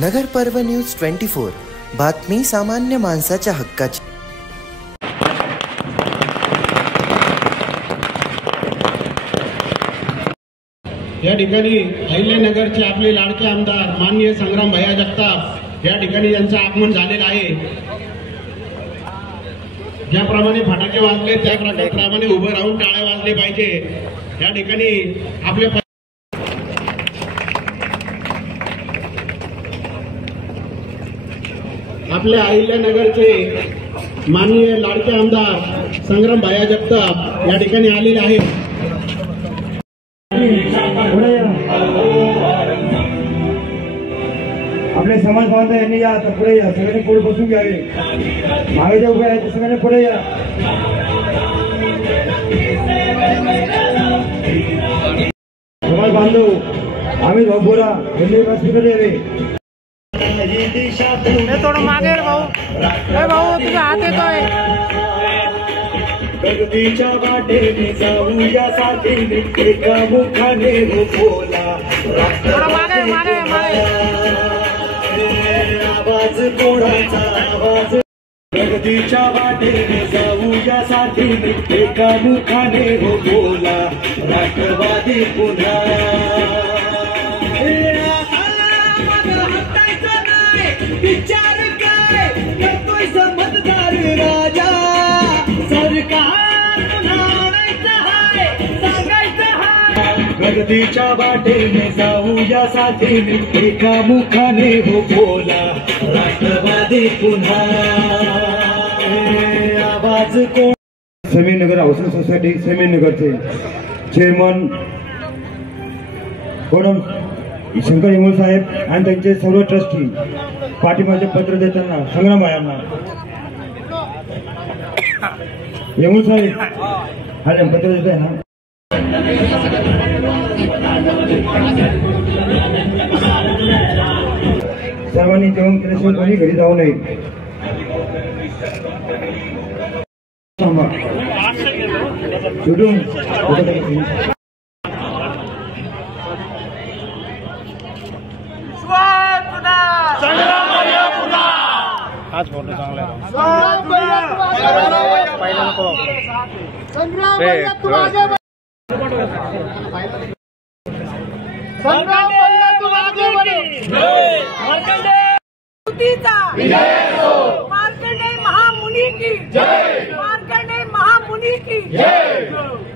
नगर पर्व न्यूज 24 बातमी सामान्य माणसाच्या हक्काची। या ठिकाणी अहिल्यानगरचे आपले लाडके आमदार माननीय संग्राम भैया जगताप या ठिकाणी यांचं आगमन झालेलं आहे। ज्याप्रमाणे फटाके वाजले त्याप्रमाणे उभं राहून टाळ्या वाजले पाहिजे। या ठिकाणी आपल्या अहिल्यानगरचे माननीय लाडके आमदार संग्राम भैया जगताप या ठिकाणी आलेले आहेत। आपले समाज बांधव यांनी या पुढे या, सगळ्यांनी पुढे बसून घ्यावे। मागे जे उभे आहेत सगळ्यांनी पुढे या। समाज बांधव आम्ही बोला यांनी बसून यावे। थोडं मागे भाऊ, भाऊ तुझा हात येतोय। प्रगतीच्या वाटेने जाऊ यासाठी एका मुखाने हो बोला। मागे मागे मागे आवाज कोणाचा आवाज। प्रगतीच्या वाटेने जाऊ यासाठी एका मुखाने हो बोला। राष्ट्रवादी पुन्हा विचार काय करतोय समजदार राजा। सरकार प्रगतीच्या वाटेने जाऊ यासाठी एका मुखाने हो बोला। राष्ट्रवादी पुन्हा आवाज कोण। समीनगर हाऊसिंग सोसायटी समीनगरचे चेअरमन कोणम शंकर येमूळ साहेब आणि त्यांचे सर्व ट्रस्टी पाठिंबाचे पत्र देताना संग्राम यांना येमूळ साहेब हा पत्र देत आहे ना। सर्वांनी जेवण केल्याशिवाय कोणी घरी जाऊ नये। आज फोटो चांगला मार्कंडेय महामुनि की जय। मार्कंडेय महामुनि की जय।